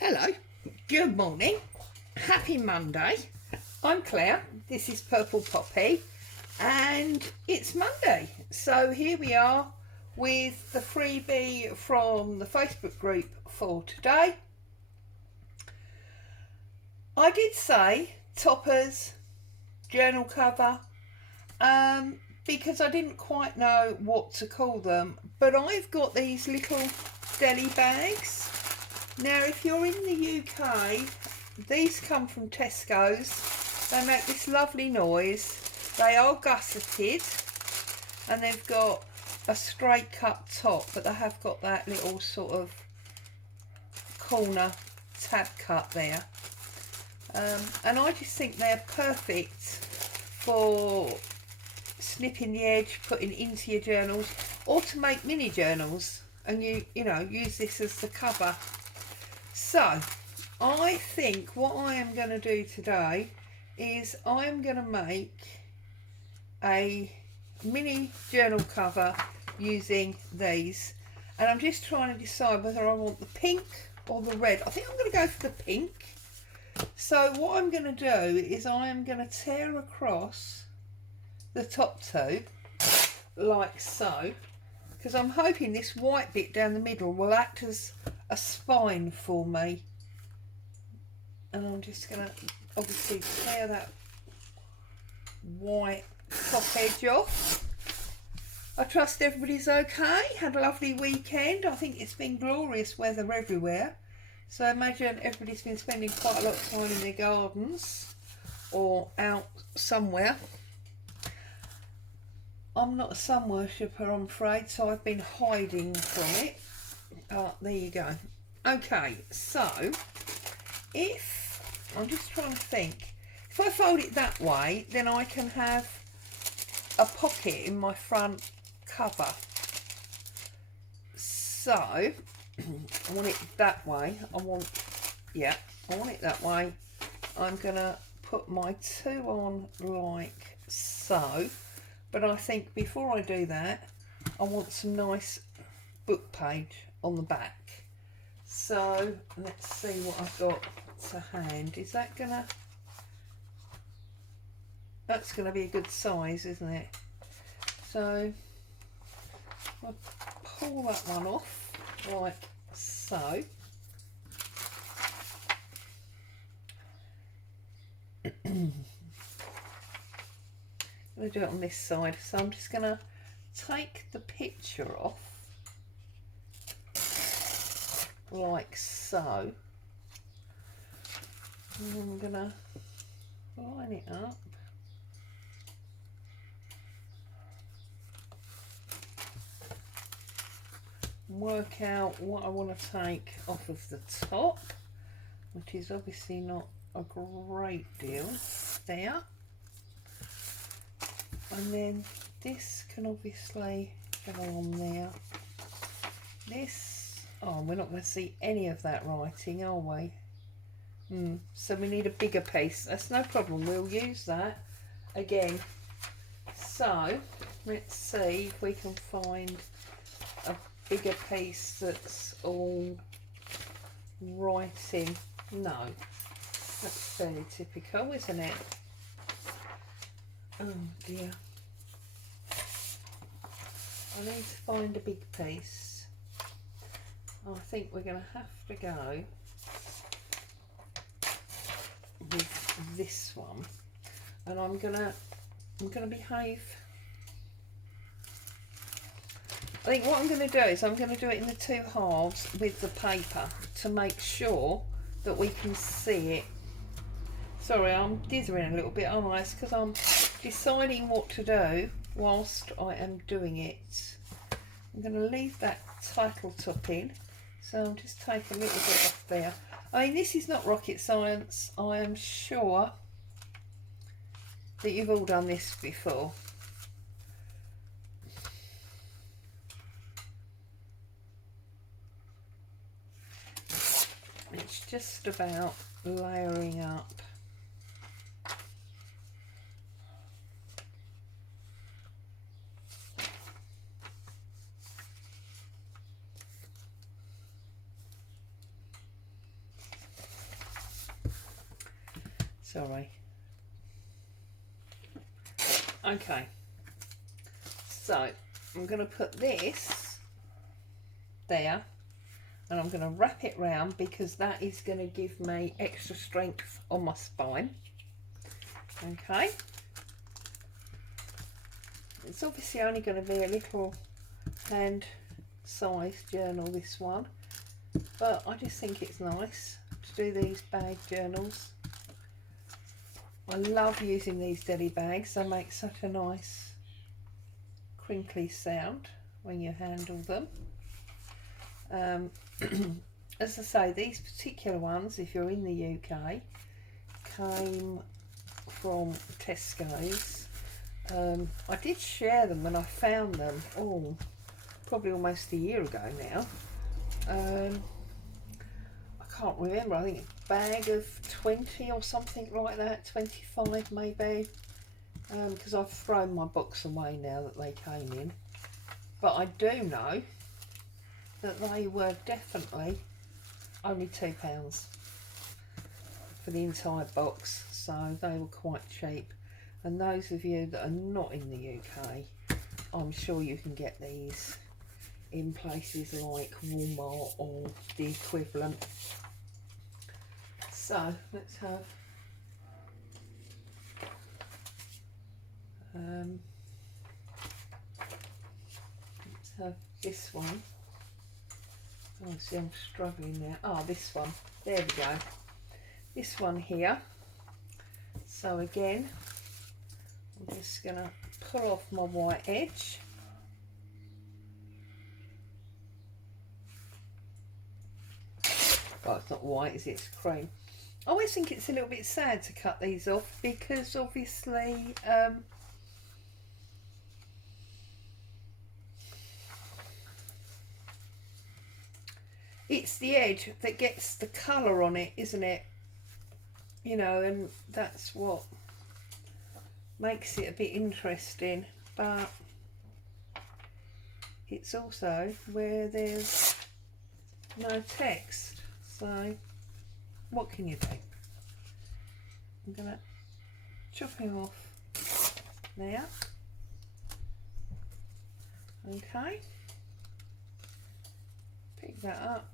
Hello, good morning, happy Monday. I'm Claire, this is Purple Poppy, and it's Monday. So here we are with the freebie from the Facebook group for today. I did say toppers, journal cover, because I didn't quite know what to call them, but I've got these little Deli bags. Now, if you're in the UK, these come from Tesco's. They make this lovely noise. They are gusseted and they've got a straight cut top, but they have got that little sort of corner tab cut there. And I just think they're perfect for snipping the edge, putting into your journals, or to make mini journals, and you know, use this as the cover. So I think what I am going to do today is I am going to make a mini journal cover using these, and I'm just trying to decide whether I want the pink or the red. I think I'm going to go for the pink. So what I'm going to do is I am going to tear across the top two like so, because I'm hoping this white bit down the middle will act as a spine for me. And I'm just going to obviously tear that white top edge off. I trust everybody's okay, had a lovely weekend. I think it's been glorious weather everywhere. So I imagine everybody's been spending quite a lot of time in their gardens or out somewhere. I'm not a sun worshipper, I'm afraid, so I've been hiding from it. There you go. Okay, so if I'm just trying to think, if I fold it that way, then I can have a pocket in my front cover. So I want it that way. I want it that way. I'm gonna put my two on like so, but I think before I do that, I want some nice book page on the back. So let's see what I've got to hand. Is that gonna, that's gonna be a good size, isn't it? So I'll pull that one off like so. I'm going to do it on this side, so I'm just going to take the picture off like so, and I'm going to line it up. Work out what I want to take off of the top, which is obviously not a great deal there. And then this can obviously go on there. This, oh, we're not going to see any of that writing, are we? So we need a bigger piece. That's no problem, we'll use that again. So let's see if we can find a bigger piece that's all writing. No, that's fairly typical, isn't it? Oh dear. I need to find a big piece. I think we're going to have to go with this one, and I'm gonna behave. I think what I'm going to do is I'm going to do it in the two halves with the paper to make sure that we can see it. Sorry, I'm dithering a little bit, aren't I? It's because I'm deciding what to do whilst I am doing it. I'm going to leave that title top in, so I'll just take a little bit off there. I mean, this is not rocket science. I am sure that you've all done this before. It's just about layering up. Sorry. Okay. So I'm going to put this there, and I'm going to wrap it round because that is going to give me extra strength on my spine. Okay. It's obviously only going to be a little hand sized journal, this one, but I just think it's nice to do these bag journals. I love using these Deli bags. They make such a nice crinkly sound when you handle them. As I say, these particular ones, if you're in the UK, came from Tesco's. I did share them when I found them, probably almost a year ago now. I can't remember, I think a bag of 20 or something like that, 25 maybe, because I've thrown my box away now that they came in. But I do know that they were definitely only £2 for the entire box, so they were quite cheap. And those of you that are not in the UK, I'm sure you can get these in places like Walmart or the equivalent. So let's have this one. Oh, see, I'm struggling now. Oh, this one. There we go. This one here. So again, I'm just going to pull off my white edge. Well, it's not white, is it? It's cream. I always think it's a little bit sad to cut these off because obviously it's the edge that gets the colour on it, isn't it? You know, and that's what makes it a bit interesting, but it's also where there's no text, so what can you do? I'm gonna chop him off now. Okay, pick that up.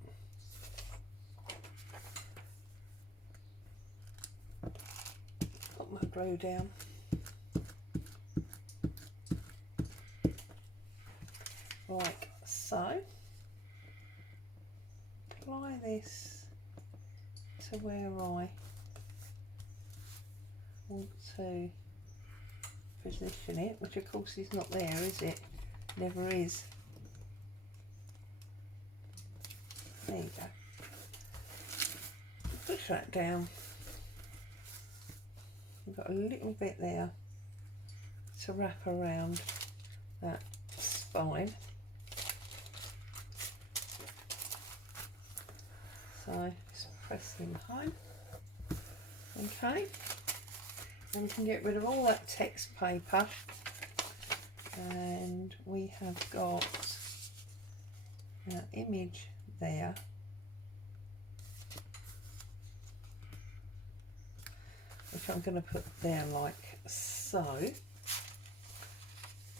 Put my glue down. Like so. Apply this to where I want to position it, which of course is not there, is it? Never is. There you go. Push that down. We've got a little bit there to wrap around that spine. So just press him home. Okay, and we can get rid of all that text paper, and we have got our image there. Which I'm going to put there like so.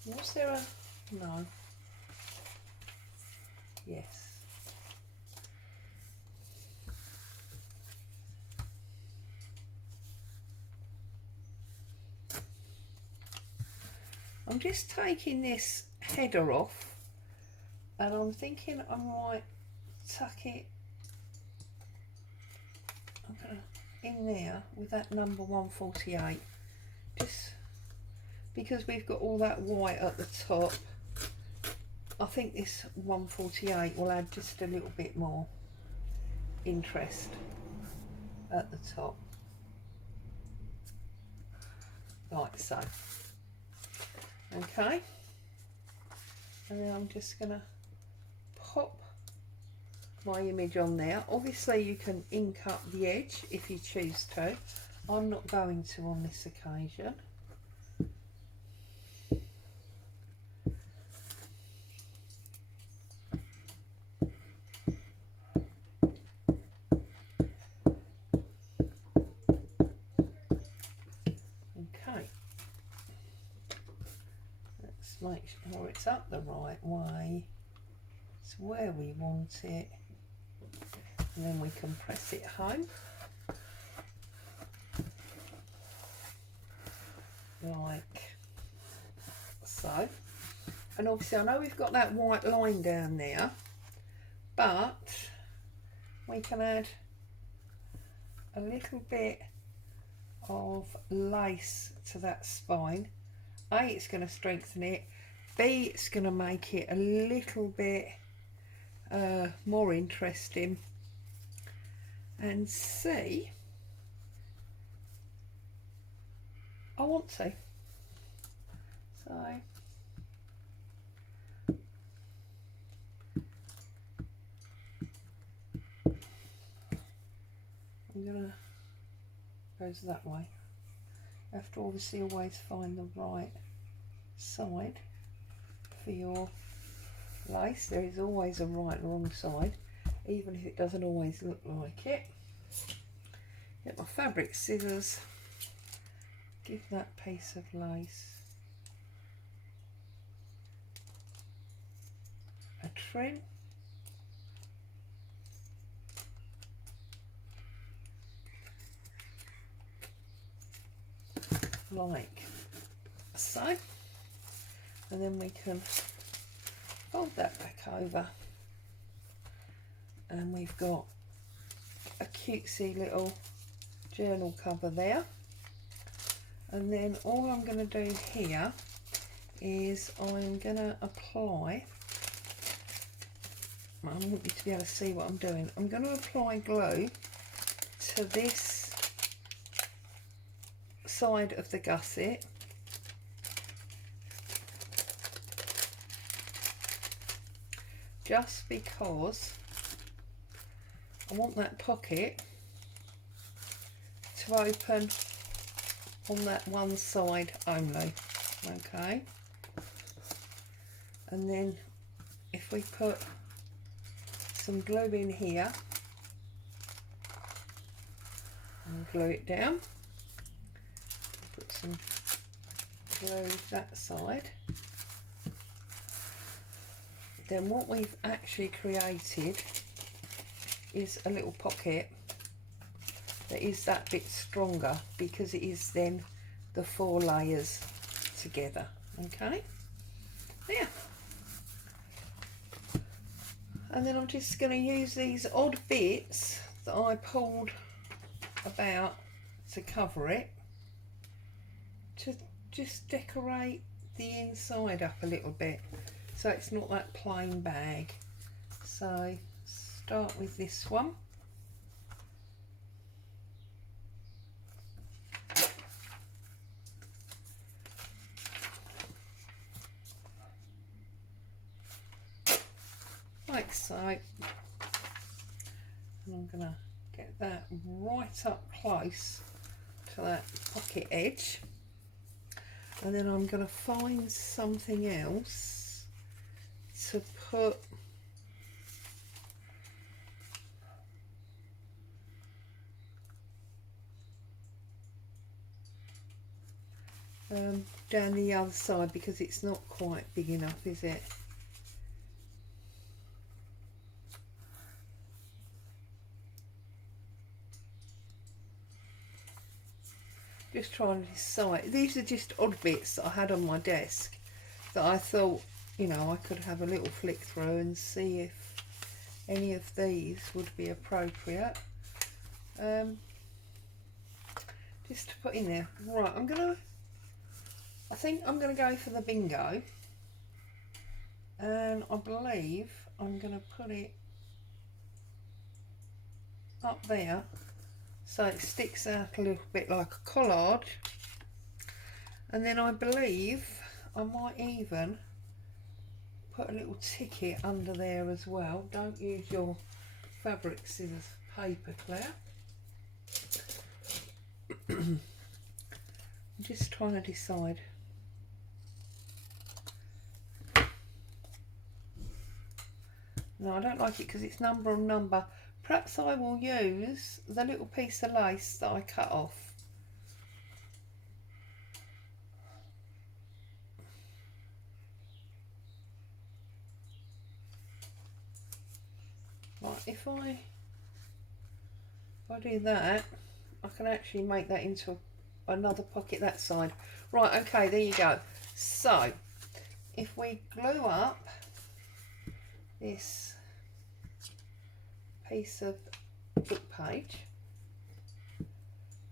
Was there a... no. Yes. I'm just taking this header off, and I'm thinking I might tuck it in there with that number 148, just because we've got all that white at the top. I think this 148 will add just a little bit more interest at the top, like so. Okay, and then I'm just going to pop my image on there. Obviously you can ink up the edge if you choose to. I'm not going to on this occasion. make sure it's up the right way. It's where we want it. And then we can press it home. Like so. And obviously I know we've got that white line down there, but we can add a little bit of lace to that spine. A, it's going to strengthen it. B, it's going to make it a little bit more interesting. And C, I want to. So I'm gonna goes that way. You have to obviously always find the right side for your lace. There is always a right and wrong side, even if it doesn't always look like it. Get my fabric scissors, give that piece of lace a trim. Like so, and then we can fold that back over, and we've got a cutesy little journal cover there. And then all I'm going to do here is I'm going to apply, I want you to be able to see what I'm doing, I'm going to apply glue to this side of the gusset, just because I want that pocket to open on that one side only. Okay, and then if we put some glue in here and glue it down, put some glue that side, then what we've actually created is a little pocket that is that bit stronger, because it is then the 4 layers together. Okay, there. And then I'm just going to use these odd bits that I pulled about to cover it, to just decorate the inside up a little bit, so it's not that plain bag. So start with this one. Like so. And I'm going to get that right up close to that pocket edge. And then I'm going to find something else to put down the other side, because it's not quite big enough, is it? Just trying to decide. These are just odd bits that I had on my desk that I thought, you know, I could have a little flick through and see if any of these would be appropriate. Just to put in there. Right, I think I'm gonna go for the bingo, and I believe I'm gonna put it up there so it sticks out a little bit like a collard. And then I believe I might even put a little ticket under there as well. Don't use your fabric scissors paper, Claire. I'm just trying to decide. No, I don't like it because it's number on number. Perhaps I will use the little piece of lace that I cut off. Right, if I do that, I can actually make that into another pocket that side. Right, okay, there you go. So if we glue up this piece of book page,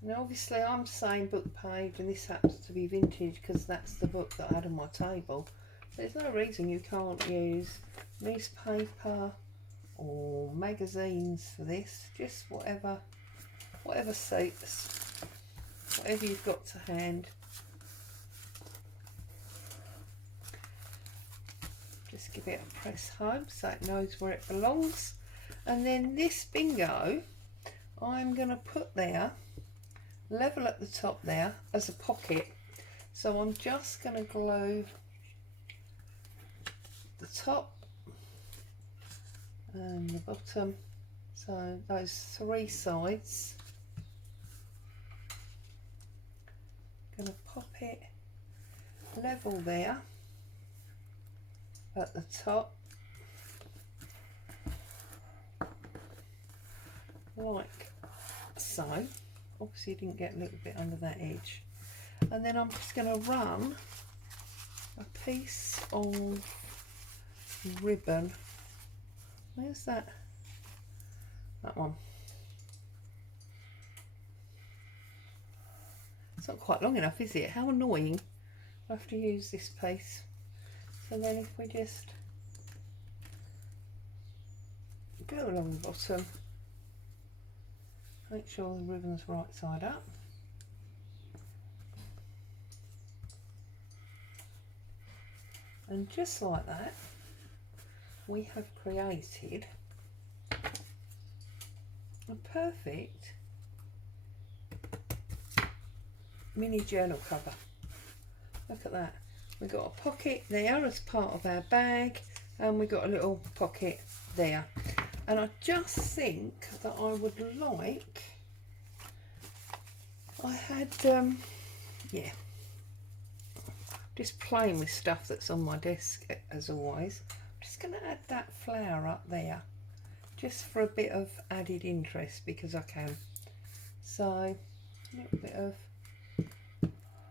and obviously I'm saying book page and this happens to be vintage because that's the book that I had on my table. There's no reason you can't use newspaper or magazines for this, just whatever suits, whatever you've got to hand. Just give it a press home so it knows where it belongs. And then this bingo I'm going to put there, level at the top there as a pocket. So I'm just going to glue the top and the bottom, so those three sides. Going to pop it level there at the top, like so. Obviously didn't get a little bit under that edge, and then I'm just going to run a piece of ribbon. Where's that? That one. It's not quite long enough, is it? How annoying. I have to use this piece. So then if we just go along the bottom, make sure the ribbon's right side up. And just like that, we have created a perfect mini journal cover. Look at that. We've got a pocket there as part of our bag, and we've got a little pocket there. And I just think that I would like, I had, yeah, just playing with stuff that's on my desk as always. I'm just going to add that flower up there, just for a bit of added interest because I can. So, a little bit of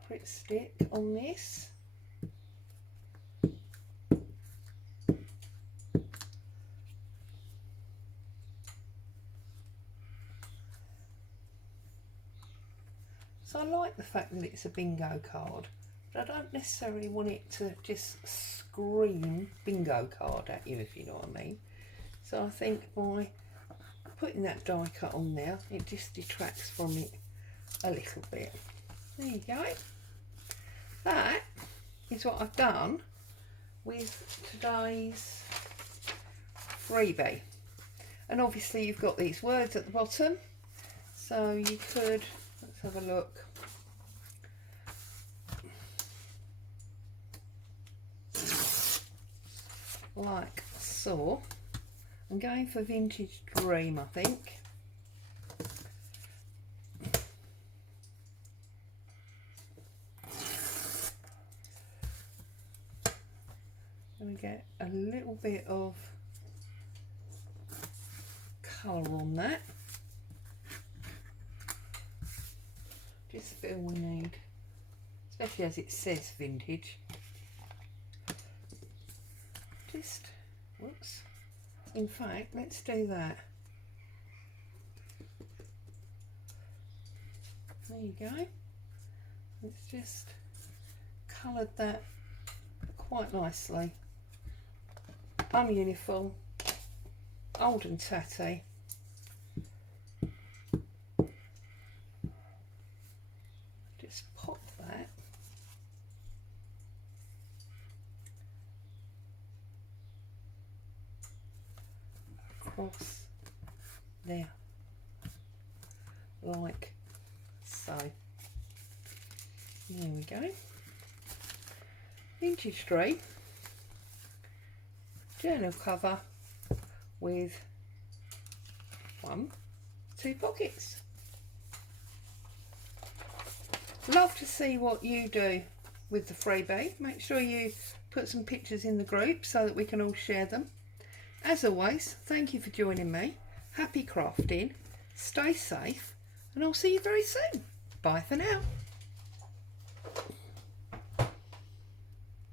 Pritt stick on this. So I like the fact that it's a bingo card, but I don't necessarily want it to just scream bingo card at you, if you know what I mean. So I think by putting that die cut on there, it just detracts from it a little bit. There you go. That is what I've done with today's freebie. And obviously you've got these words at the bottom, so you could, let's have a look. Like so. I'm going for Vintage Dream, I think. Going to get a little bit of colour on that. Just feel we need, especially as it says vintage. Just, whoops. In fact, let's do that. There you go. Let's just coloured that quite nicely. Ununiform, old and tatty. Just pop that. Across there, like so. There we go. Vintage Street journal cover with 2 pockets. Love to see what you do with the freebie. Make sure you put some pictures in the group so that we can all share them. As always, thank you for joining me. Happy crafting, stay safe, and I'll see you very soon. Bye for now.